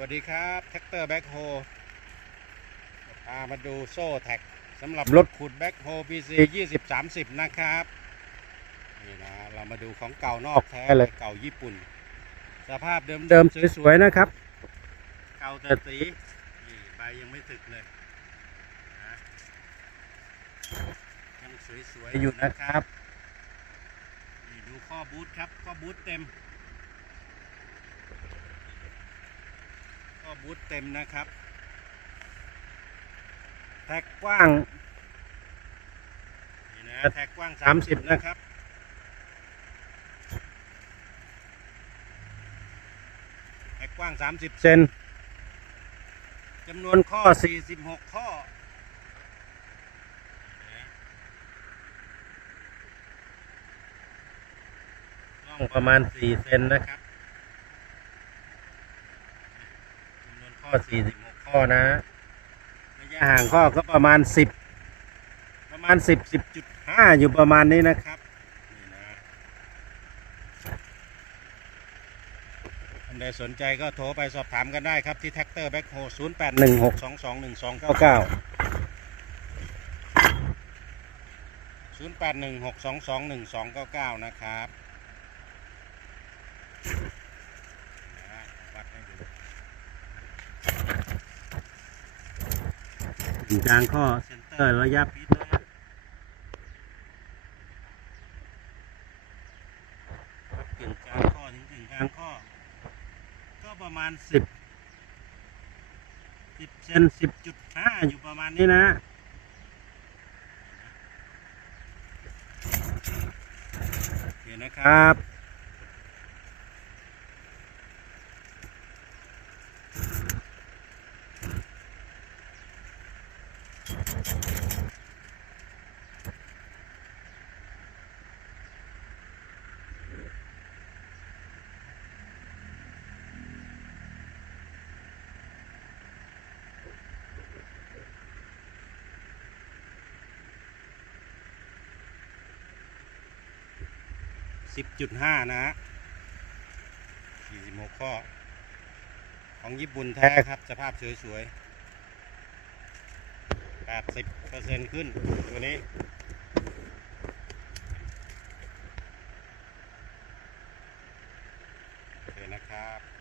วัสดีครับแท็กเตอร์แบ็คโฮพามาดูโซ่แท็กสำหรับรถขุดแบ็คโฮ PC 20 30นะครับ นี่นะ เรามาดูของเก่านอกแท้เลยเก่าญี่ปุ่น สภาพเดิมๆสวยๆนะครับ เก่าแต่สีนี่ใบยังไม่ถึกเลยนะยังสวยๆอยู่นะครับนี่ดูข้อบูทครับข้อบูทเต็ม บูทเต็มนะครับ แท็กกว้างนี่นะแท็กกว้าง 30 นะครับ แท็กกว้าง 30 เซนจำนวนข้อ 46 ข้อล่องประมาณ 4 เซนนะครับ จำนวนข้อ46ข้อนะระยะห่างข้อก็ประมาณ10ประมาณ10 10.5อยู่ประมาณนี้นะครับนี่นะท่านใดสนใจก็โทรไปสอบถามกันได้ครับที่แท็กเตอร์แบ็คโฮ0816221299 0816221299นะครับนะวัดให้ดู ถึงกลางข้อเซนเตอร์ระยะพิษนะครับถึงกลางข้อถึงถึงกลางข้อ ก็ประมาณสิบสิบเซนสิบจุดห้าอยู่ประมาณนี้นะโอเคนะครับ สิบจุดห้านะฮะสี่สิบหกข้อ ของญี่ปุ่นแท้ครับ สภาพสวยๆ 80%ขึ้นตัวนี้โอเคนะครับ